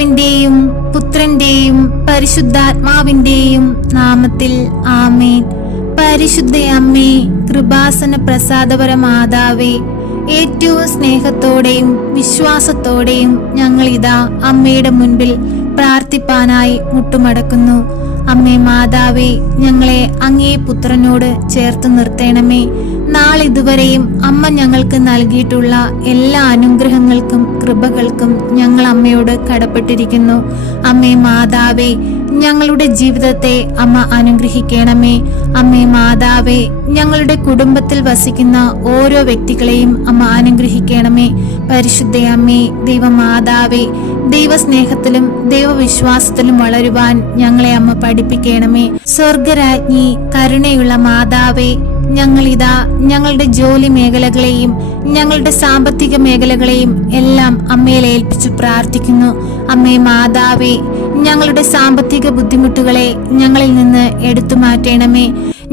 പിതാവിന്റെയും പുത്രന്റെയും പരിശുദ്ധാത്മാവിന്റെയും നാമത്തിൽ ആമേൻ. പരിശുദ്ധ അമ്മേ കൃപാസന പ്രസാദപര മാതാവേ ഏറ്റവും സ്നേഹത്തോടെയും വിശ്വാസത്തോടെയും ഞങ്ങൾ ഇതാ അമ്മയുടെ മുൻപിൽ പ്രാർത്ഥിപ്പാനായി മുട്ടുമടക്കുന്നു. അമ്മേ മാതാവേ ഞങ്ങളെ അങ്ങേ പുത്രനോട് ചേർത്ത് നിർത്തേണമേ. നാളിതുവരെയും അമ്മ ഞങ്ങൾക്ക് നൽകിയിട്ടുള്ള എല്ലാ അനുഗ്രഹങ്ങൾക്കും കൃപകൾക്കും ഞങ്ങൾ അമ്മയോട് കടപ്പെട്ടിരിക്കുന്നു. അമ്മേ മാതാവേ ഞങ്ങളുടെ ജീവിതത്തെ അമ്മ അനുഗ്രഹിക്കണമേ. അമ്മേ മാതാവേ ഞങ്ങളുടെ കുടുംബത്തിൽ വസിക്കുന്ന ഓരോ വ്യക്തികളെയും അമ്മ അനുഗ്രഹിക്കണമേ. പരിശുദ്ധ അമ്മേ ദൈവമാതാവേ ദൈവസ്നേഹത്തിലും ദൈവവിശ്വാസത്തിലും വളരുവാൻ ഞങ്ങളെ അമ്മ പഠിപ്പിക്കണമേ. സ്വർഗരാജ്ഞി കരുണയുള്ള മാതാവേ ഞങ്ങളിതാ ഞങ്ങളുടെ ജോലി മേഖലകളെയും ഞങ്ങളുടെ സാമ്പത്തിക മേഖലകളെയും എല്ലാം അമ്മയിൽ ഏൽപ്പിച്ചു പ്രാർത്ഥിക്കുന്നു. അമ്മേ മാതാവേ ഞങ്ങളുടെ സാമ്പത്തിക ബുദ്ധിമുട്ടുകളെ ഞങ്ങളിൽ നിന്ന് എടുത്തു മാറ്റണമേ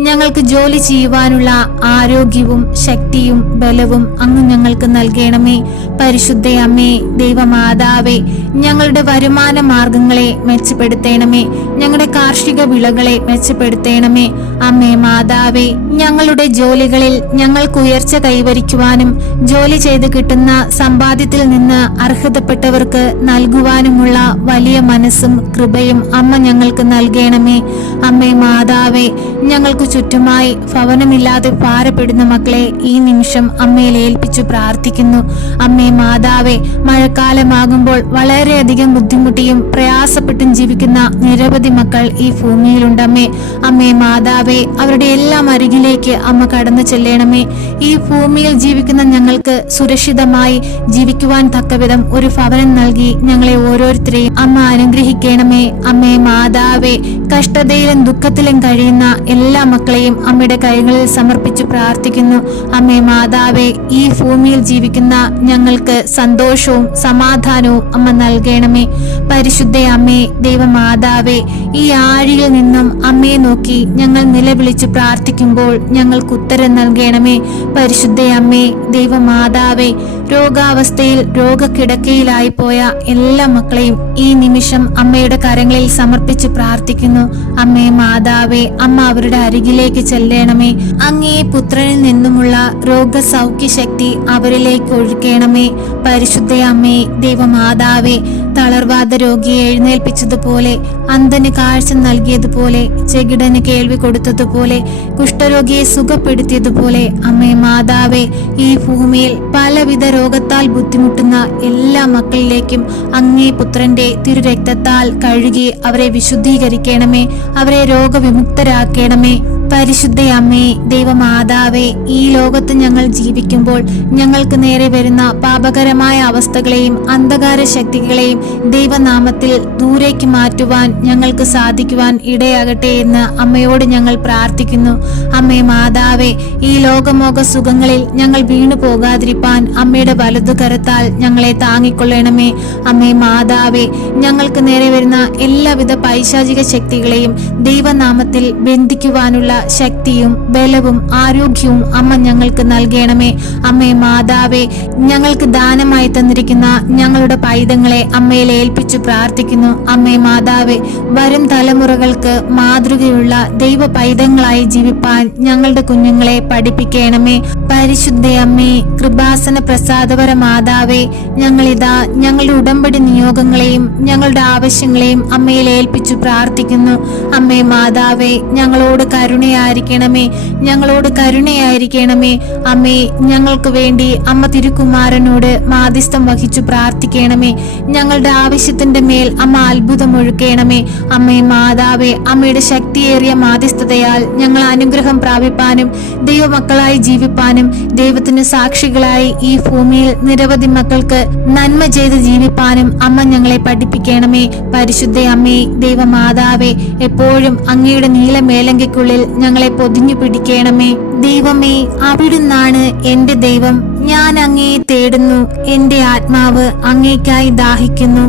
ഞങ്ങൾക്ക് ജോലി ചെയ്യുവാനുള്ള ആരോഗ്യവും ശക്തിയും ബലവും അങ്ങ് ഞങ്ങൾക്ക് നൽകണമേ. പരിശുദ്ധ അമ്മേ ദൈവമാതാവേ ഞങ്ങളുടെ വരുമാന മാർഗങ്ങളെ മെച്ചപ്പെടുത്തണമേ. ഞങ്ങളുടെ കാർഷിക വിളകളെ മെച്ചപ്പെടുത്തണമേ. അമ്മേ മാതാവേ ഞങ്ങളുടെ ജോലികളിൽ ഞങ്ങൾക്ക് ഉയർച്ച കൈവരിക്കുവാനും ജോലി ചെയ്ത് കിട്ടുന്ന സമ്പാദ്യത്തിൽ നിന്ന് അർഹതപ്പെട്ടവർക്ക് നൽകുവാനുമുള്ള വലിയ മനസ്സും കൃപയും അമ്മ ഞങ്ങൾക്ക് നൽകണമേ. അമ്മേ മാതാവേ ഞങ്ങൾക്ക് ചുറ്റുമായി ഭവനമില്ലാതെ ഭാരപ്പെടുന്ന മക്കളെ ഈ നിമിഷം അമ്മയിൽ ഏൽപ്പിച്ചു പ്രാർത്ഥിക്കുന്നു. അമ്മേ മാതാവേ മഴക്കാലമാകുമ്പോൾ വളരെയധികം ബുദ്ധിമുട്ടിയും പ്രയാസപ്പെട്ടും ജീവിക്കുന്ന നിരവധി മക്കൾ ഈ ഭൂമിയിലുണ്ടമ്മേ. അമ്മേ മാതാവേ അവരുടെ എല്ലാം അരികിലേക്ക് അമ്മ കടന്നു ചെല്ലണമേ. ഈ ഭൂമിയിൽ ജീവിക്കുന്ന ഞങ്ങൾക്ക് സുരക്ഷിതമായി ജീവിക്കുവാൻ തക്കവിധം ഒരു ഭവനം നൽകി ഞങ്ങളെ ഓരോരുത്തരെയും അമ്മ അനുഗ്രഹിക്കണമേ. അമ്മേ മാതാവേ കഷ്ടതയിലും ദുഃഖത്തിലും കഴിയുന്ന എല്ലാ മക്കളെയും അമ്മയുടെ കൈകളിൽ സമർപ്പിച്ചു പ്രാർത്ഥിക്കുന്നു. അമ്മേ മാതാവേ ഈ ഭൂമിയിൽ ജീവിക്കുന്ന ഞങ്ങൾക്ക് സന്തോഷവും സമാധാനവും അമ്മ നൽകണമേ. പരിശുദ്ധ അമ്മേ ദൈവമാതാവേ ഈ ആഴിയിൽ നിന്നും അമ്മയെ നോക്കി ഞങ്ങൾ നിലവിളിച്ച് പ്രാർത്ഥിക്കുമ്പോൾ ഞങ്ങൾക്ക് ഉത്തരം നൽകണമേ. പരിശുദ്ധ അമ്മേ ദൈവമാതാവേ രോഗാവസ്ഥയിൽ രോഗക്കിടക്കയിലായി പോയ എല്ലാ മക്കളെയും ഈ നിമിഷം അമ്മയുടെ കരങ്ങളിൽ സമർപ്പിച്ച് പ്രാർത്ഥിക്കുന്നു. അമ്മേ മാതാവേ അമ്മ അവരുടെ അരികിലേക്ക് ചെല്ലണമേ. അങ്ങേ പുത്രനിൽ നിന്നുമുള്ള രോഗസൗഖ്യ ശക്തി അവരിലേക്ക് ഒഴുക്കണമേ പരിശുദ്ധ അമ്മേ ദൈവമാതാവേ തളർവാദ രോഗിയെ എഴുന്നേൽപ്പിച്ചതുപോലെ അന്ധന് കാഴ്ച നൽകിയതുപോലെ ചെകിടന് കേൾവി കൊടുത്തതുപോലെ കുഷ്ഠരോഗിയെ സുഖപ്പെടുത്തിയതുപോലെ അമ്മേ മാതാവേ ഈ ഭൂമിയിൽ പലവിധ രോഗത്താൽ ബുദ്ധിമുട്ടുന്ന എല്ലാ മക്കളിലേക്കും അങ്ങേ പുത്രന്റെ തിരുരക്തത്താൽ കഴുകി അവരെ വിശുദ്ധീകരിക്കണമേ അവരെ രോഗവിമുക്തരാക്കണമേ. പരിശുദ്ധ അമ്മേ ദൈവമാതാവേ ഈ ലോകത്ത് ഞങ്ങൾ ജീവിക്കുമ്പോൾ ഞങ്ങൾക്ക് നേരെ വരുന്ന പാപകരമായ അവസ്ഥകളെയും അന്ധകാര ശക്തികളെയും ദൈവനാമത്തിൽ ദൂരേക്ക് മാറ്റുവാൻ ഞങ്ങൾക്ക് സാധിക്കുവാൻ ഇടയാകട്ടെ എന്ന് അമ്മയോട് ഞങ്ങൾ പ്രാർത്ഥിക്കുന്നു. അമ്മേ മാതാവേ ഈ ലോകമോക സുഖങ്ങളിൽ ഞങ്ങൾ വീണു പോകാതിരിപ്പാൻ അമ്മയുടെ വലതു കരത്താൽ ഞങ്ങളെ താങ്ങിക്കൊള്ളണമേ. അമ്മേ മാതാവേ ഞങ്ങൾക്ക് നേരെ വരുന്ന എല്ലാവിധ പൈശാചിക ശക്തികളെയും ദൈവനാമത്തിൽ ബന്ധിക്കുവാനുള്ള ശക്തിയും ബലവും ആരോഗ്യവും അമ്മ ഞങ്ങൾക്ക് നൽകണമേ. അമ്മേ മാതാവേ ഞങ്ങൾക്ക് ദാനമായി തന്നിരിക്കുന്ന ഞങ്ങളുടെ പൈതങ്ങളെ അമ്മയിൽ ഏൽപ്പിച്ചു പ്രാർത്ഥിക്കുന്നു. അമ്മേ മാതാവേ വരും തലമുറകൾക്ക് മാതൃകയുള്ള ദൈവ പൈതങ്ങളായി ജീവിപ്പാൻ ഞങ്ങളുടെ കുഞ്ഞുങ്ങളെ പഠിപ്പിക്കണമേ. പരിശുദ്ധ അമ്മേ കൃപാസന പ്രസാദപര മാതാവേ ഞങ്ങളിതാ ഞങ്ങളുടെ ഉടമ്പടി നിയോഗങ്ങളെയും ഞങ്ങളുടെ ആവശ്യങ്ങളെയും അമ്മയിൽ ഏൽപ്പിച്ചു പ്രാർത്ഥിക്കുന്നു. അമ്മേ മാതാവേ ഞങ്ങളോട് കരുണയായിരിക്കണമേ. ഞങ്ങളോട് കരുണയായിരിക്കണമേ. അമ്മേ ഞങ്ങൾക്ക് വേണ്ടി അമ്മ തിരുക്കുമാരനോട് മാധ്യസ്ഥം വഹിച്ചു പ്രാർത്ഥിക്കണമേ. ഞങ്ങളുടെ ആവശ്യത്തിന്റെ മേൽ അമ്മ അത്ഭുതം ഒഴുക്കണമേ. അമ്മേ മാതാവേ അമ്മയുടെ ശക്തിയേറിയ മാധ്യസ്ഥതയാൽ ഞങ്ങൾ അനുഗ്രഹം പ്രാപിപ്പാനും ദൈവമക്കളായി ജീവിപ്പാനും ദൈവത്തിന് സാക്ഷികളായി ഈ ഭൂമിയിൽ നിരവധി മക്കൾക്ക് നന്മ ചെയ്ത് ജീവിപ്പാനും അമ്മ ഞങ്ങളെ പഠിപ്പിക്കണമേ. പരിശുദ്ധ അമ്മേ ദൈവമാതാവേ എപ്പോഴും അങ്ങയുടെ നീലമേലങ്കയ്ക്കുള്ളിൽ ഞങ്ങളെ പൊതിഞ്ഞു പിടിക്കണമേ. ദൈവമേ അവിടുന്നാണ് എന്റെ ദൈവം. ഞാൻ അങ്ങയെ തേടുന്നു. എന്റെ ആത്മാവ് അങ്ങേക്കായി ദാഹിക്കുന്നു.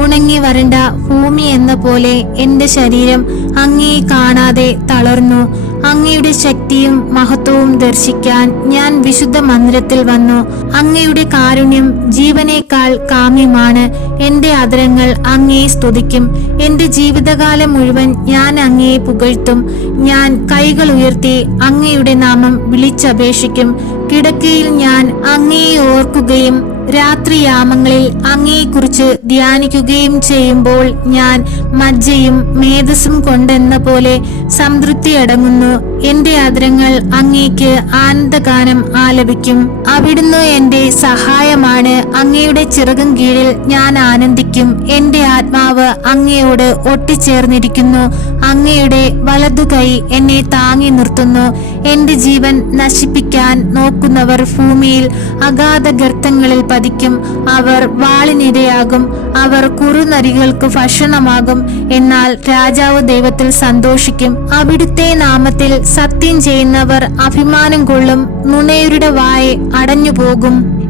ഉണങ്ങി വരണ്ട ഭൂമി എന്ന പോലെ എന്റെ ശരീരം അങ്ങയെ കാണാതെ തളർന്നു. അങ്ങയുടെ ശക്തിയും മഹത്വവും ദർശിക്കാൻ ഞാൻ വിശുദ്ധ മന്ദിരത്തിൽ വന്നു. അങ്ങയുടെ കാരുണ്യം ജീവനേക്കാൾ കാമ്യമാണ്. എന്റെ അതരങ്ങൾ അങ്ങയെ സ്തുതിക്കും. എന്റെ ജീവിതകാലം മുഴുവൻ ഞാൻ അങ്ങയെ പുകഴ്ത്തും. ഞാൻ കൈകൾ ഉയർത്തി അങ്ങയുടെ നാമം വിളിച്ചപേക്ഷിക്കും. കിടക്കയിൽ ഞാൻ അങ്ങയെ ഓർക്കുകയും രാത്രിയാമങ്ങളിൽ അങ്ങയെക്കുറിച്ച് ധ്യാനിക്കുകയും ചെയ്യുമ്പോൾ ഞാൻ മജ്ജയും മേധസ്സും കൊണ്ടെന്ന പോലെ സംതൃപ്തി അടങ്ങുന്നു എന്റെ അദരങ്ങൾ അങ്ങേക്ക് ആനന്ദഗാനം ആലപിക്കും. അവിടുന്ന് എന്റെ സഹായമാണ് അങ്ങയുടെ ചിറകും കീഴിൽ ഞാൻ ആനന്ദിക്കും. എന്റെ ആത്മാവ് അങ്ങയോട് ഒട്ടിച്ചേർന്നിരിക്കുന്നു. അങ്ങയുടെ വലതുകൈ എന്നെ താങ്ങി നിർത്തുന്നു. എന്റെ ജീവൻ നശിപ്പിക്കാൻ നോക്കുന്നവർ ഭൂമിയിൽ അഗാധ ഗർത്തങ്ങളിൽ പതിക്കും. അവർ വാളിനിരയാകും. അവർ കുറുനരികൾക്ക് ഭക്ഷണമാകും. എന്നാൽ രാജാവ് ദൈവത്തിൽ സന്തോഷിക്കും. അവിടുത്തെ നാമത്തിൽ സത്യം ചെയ്യുന്നവർ അഭിമാനം കൊള്ളും. നുണയരുടെ വായ അടഞ്ഞു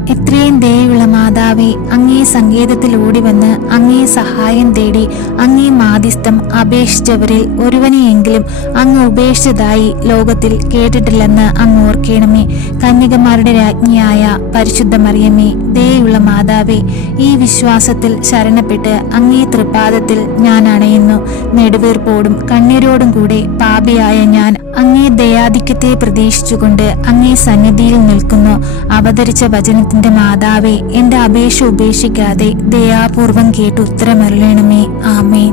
പോകും ഇത്രയും ദയുള്ള മാതാവേ അങ്ങേ സങ്കേതത്തിൽ ഓടിവന്ന് അങ്ങേ സഹായം തേടി അങ്ങേ മാധ്യസ്ഥം അപേക്ഷിച്ചവരിൽ ഒരുവനെയെങ്കിലും അങ്ങ് ഉപേക്ഷിച്ചതായി ലോകത്തിൽ കേട്ടിട്ടില്ലെന്ന് അങ്ങ് ഓർക്കണമേ. കന്യകമാരുടെ രാജ്ഞിയായ പരിശുദ്ധ മറിയമ്മേ ദയുള്ള മാതാവേ ഈ വിശ്വാസത്തിൽ ശരണപ്പെട്ട് അങ്ങേ തൃപാദത്തിൽ ഞാൻ അണയുന്നു. നെടുവീർപ്പോടും കണ്ണീരോടും കൂടെ പാപിയായ ഞാൻ അങ്ങേ ദയാധിക്യത്തെ പ്രതീക്ഷിച്ചുകൊണ്ട് അങ്ങേ സന്നിധിയിൽ നിൽക്കുന്നു. അവതരിച്ച വചനത്തിന്റെ മാതാവേ എന്റെ അപേക്ഷ ഉപേക്ഷിക്കാതെ ദയാപൂർവം കേട്ട് ആമേ ആമേൻ.